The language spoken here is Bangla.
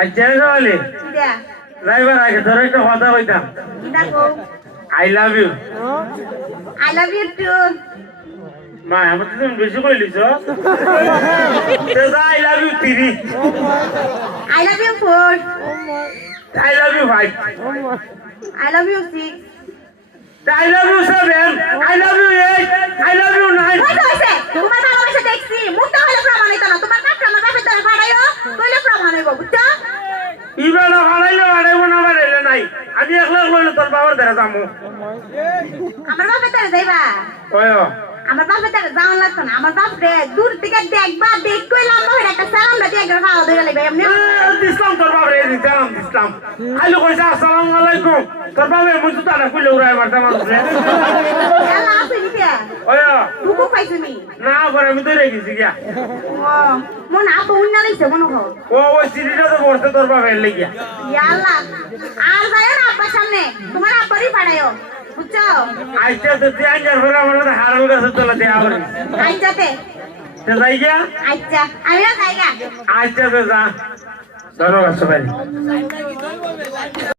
আচ্ছা সকালে দিয়া ড্রাইভার আগে ধরে একটা কথা কইতাম দেখো I love you I love you too মা আমার তো তুমি বেশি কইলিছ I love you 3 I love you 4 I love you 5 I love you 6 I love you 7, I love you 8, I love you 9. কই কইছে তোমার ভালোবাসা দেখছি মুখটা হলে প্রমাণিত না তোমার কাছে আমার বাপের দ্বারা ফাড়াইও কইলে প্রমাণ হইব বুঝছো ইবেলা খালাইলে বাড়াইব না বাড়াইলে নাই আমি একলা লইলে তোর বাবার দ্বারা যামু আমার বাপের দ্বারা যাইবা ওয় আমার বাপের দ্বারা যাওয়া লাগতো না আমার বাপ রে দূর থেকে দেখবা দেখ কইলাম না একটা সালাম না দিয়ে একবার খাওয়া দিয়ে লাগবে এমনি ইসলাম তোর বাবার এই দিলাম ইসলাম আইলো কইছে আসসালামু আলাইকুম তোর বাবা মুই তো তারা কইলে উড়াই মারতা মানুষে আল্লাহ আছে নিতে ওয় বুকু পাইছো নি না পরে আমি ধরে গেছি গিয়া ও মন আপু উন্না লইছে মন হো ওই সিরিটা তো পড়তে তোর বাবার লাগিয়া ইয়া আল্লাহ আর যায়ও না আব্বার সামনে তোমার আব্বারই ফাড়াইও বুঝছো আইতে তো তুই আইয়ার পরে আমার হারাল গাছে তোলা দেয়া হবে আইজাতে তে যাই গিয়া আচ্ছা আমিও যাইগা আইতে তো যা ধন্যবাদ সবাই